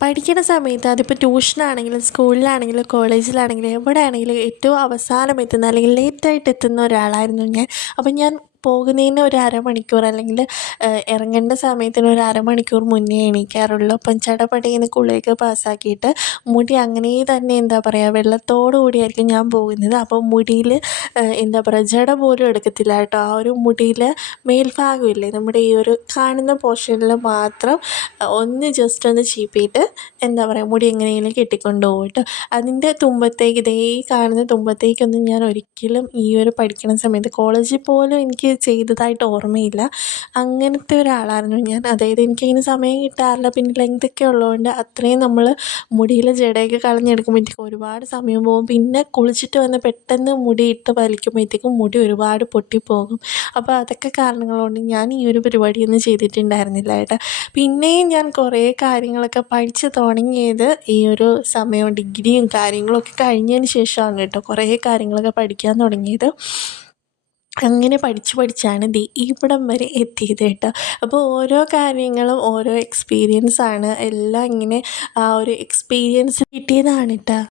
പഠിക്കുന്ന സമയത്ത് അതിപ്പോൾ ട്യൂഷനാണെങ്കിലും സ്കൂളിലാണെങ്കിലും കോളേജിലാണെങ്കിലും എവിടെയാണെങ്കിലും ഏറ്റവും അവസാനം എത്തുന്ന അല്ലെങ്കിൽ ലേറ്റായിട്ട് എത്തുന്ന ഒരാളായിരുന്നു ഞാൻ. അപ്പം ഞാൻ പോകുന്നതിന് ഒരു അരമണിക്കൂർ അല്ലെങ്കിൽ ഇറങ്ങേണ്ട സമയത്തിന് ഒരു അരമണിക്കൂർ മുന്നേ എണീക്കാറുള്ളൂ. അപ്പം ചടപടേന്ന് കുളിയൊക്കെ പാസ്സാക്കിയിട്ട് മുടി അങ്ങനെ തന്നെ എന്താ പറയുക വെള്ളത്തോടു കൂടിയായിരിക്കും ഞാൻ പോകുന്നത്. അപ്പോൾ മുടിയിൽ എന്താ പറയുക ജട പോലും എടുക്കത്തില്ല കേട്ടോ. ആ ഒരു മുടിയിൽ മേൽഭാഗമില്ലേ നമ്മുടെ ഈ ഒരു കാണുന്ന പോർഷനിൽ മാത്രം ഒന്ന് ജസ്റ്റ് ഒന്ന് ചീപ്പിയിട്ട് എന്താ പറയുക മുടി എങ്ങനെയെങ്കിലും കെട്ടിക്കൊണ്ട് പോകും കേട്ടോ. അതിൻ്റെ തുമ്പത്തേക്ക് ദേ ഈ കാണുന്ന തുമ്പത്തേക്കൊന്നും ഞാൻ ഒരിക്കലും ഈ ഒരു പഠിക്കണ സമയത്ത് കോളേജിൽ പോലും എനിക്ക് ചെയ്തതായിട്ട് ഓർമ്മയില്ല. അങ്ങനത്തെ ഒരാളായിരുന്നു ഞാൻ. അതായത് എനിക്കതിന് സമയം കിട്ടാറില്ല. പിന്നെ ലെങ്തൊക്കെ ഉള്ളതുകൊണ്ട് അത്രയും നമ്മൾ മുടിയിലെ ജടയൊക്കെ കളഞ്ഞെടുക്കുമ്പോഴത്തേക്കും ഒരുപാട് സമയം പോകും. പിന്നെ കുളിച്ചിട്ട് വന്ന് പെട്ടെന്ന് മുടി ഇട്ട് വലിക്കുമ്പോഴത്തേക്കും മുടി ഒരുപാട് പൊട്ടിപ്പോകും. അപ്പോൾ അതൊക്കെ കാരണങ്ങൾ കൊണ്ട് ഞാൻ ഈ ഒരു പരിപാടിയൊന്നും ചെയ്തിട്ടുണ്ടായിരുന്നില്ല കേട്ടോ. പിന്നെയും ഞാൻ കുറേ കാര്യങ്ങളൊക്കെ പഠിച്ച് തുടങ്ങിയത് ഈ ഒരു സമയം ഡിഗ്രിയും കാര്യങ്ങളൊക്കെ കഴിഞ്ഞതിന് ശേഷമാണ് കേട്ടോ. കുറേ കാര്യങ്ങളൊക്കെ പഠിക്കാൻ തുടങ്ങിയത്. അങ്ങനെ പഠിച്ച് പഠിച്ചാണ് ദേ ഇവിടം വരെ എത്തിയത് കേട്ടോ. അപ്പോൾ ഓരോ കാര്യങ്ങളും ഓരോ എക്സ്പീരിയൻസാണ്. എല്ലാം ഇങ്ങനെ ആ ഒരു എക്സ്പീരിയൻസ് കിട്ടിയതാണ് കേട്ടോ.